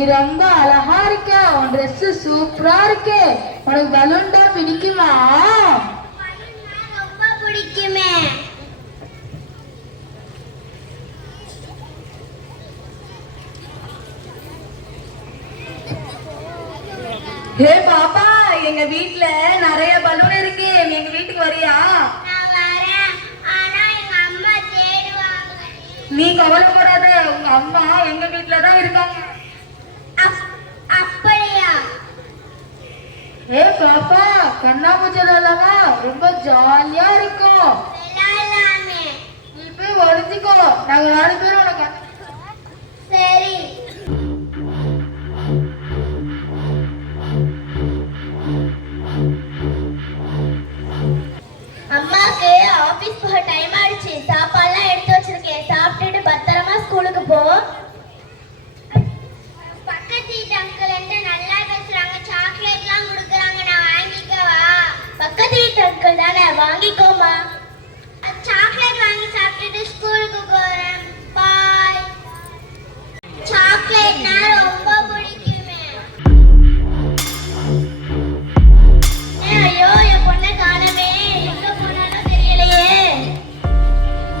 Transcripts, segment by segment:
நீ ரொம்ப அழகா இருக்க. உன் ட்ரெஸ் சூப்பரா இருக்கு. உனக்கு பலூன் தான் பிடிக்குமா? ரொம்ப பிடிக்குமே. ஹே பாப்பா, எங்க வீட்ல நிறைய பலூன் இருக்கு. எங்க வீட்டுக்கு வரியா? நான் வரேன். ஆனா எங்க அம்மா தேடுவாங்க. நீ கவலைப்படாத, உங்க அம்மா எங்க வீட்ல தான் இருக்காங்க. அப்படியா? ஏ பாப்பா, கண்ணாமூச்சி விளையாடலாமா? ரொம்ப ஜாலியா இருக்கும். விளையாடலாமே. நீ போய் ஒளிஞ்சுக்கோ, நாங்க 4 பேரும் உனக்கு. சரி. அம்மாக்கு ஆபீஸ் போக டைம் ஆயிடுச்சு. சாப்பாடுலாம் எடுத்து வச்சிருக்கேன். சாப்பிட்டுட்டு பத்திரமா ஸ்கூலுக்கு போ. பக்கத்து வீட்டு அங்கிள் என்ன நல்லா பேசுறாங்க. சாக்லேட்லாம் கொடுக்குறாங்க. நான் வாங்கிக்கவா? பக்கத்து வீட்டு அங்கிள் தானே, வாங்கிக்கோமா. சாக்லேட் வாங்கி சாப்பிட்டுட்டு ஸ்கூலுக்கு போறேன். பாய். சாக்லேட்னா ரொம்ப பிடிக்குமே. ஐயோ, என் பொண்ணை காணவே. எங்க போனாலும் தெரியலையே.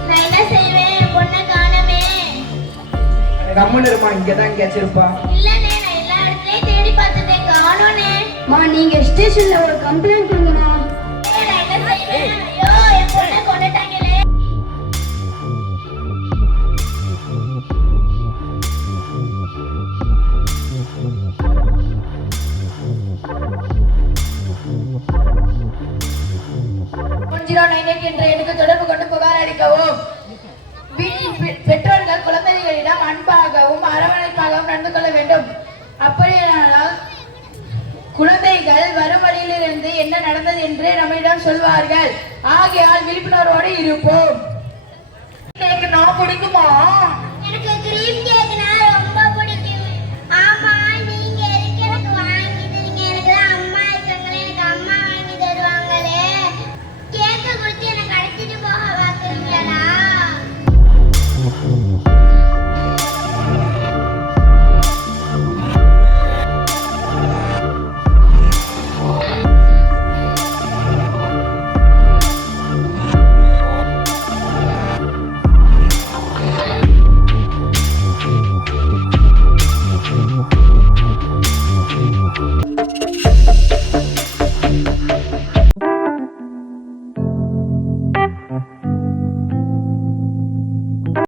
நான் என்ன செய்வேன்? என் பொண்ணை காணவே. கம்முன்னு இருமா, இங்கதான் எங்கேயாச்சும் இருப்பா. இல்லனே, நான் எல்லா இடத்துலயும் தேடி பார்த்துட்டேன், காணோனே. நீங்க ஸ்டேஷன்ல ஒரு கம்ப்ளைண்ட் கொடுங்கண்ணா. நான் என்ன செய்வேன்? ஐயோ, என் பொண்ணை கொண்டுட்டாங்களே. என்ற எண்ணுக்கு தொடர்பு கொண்டு புகார் அளிக்கவும். வீட்டின் பெற்றோர்கள் குழந்தைகளிடம் அன்பாகவும் அரவணைப்பாகவும் நடந்து கொள்ள வேண்டும். அப்படியானால் குழந்தைகள் வரும் வழியிலிருந்து என்ன நடந்தது என்று நம்மிடம் சொல்வார்கள். ஆகையால் விழிப்புணர்வோடு இருப்போம். நான் பிடிக்குமா? எனக்கு கிரீம் கேக்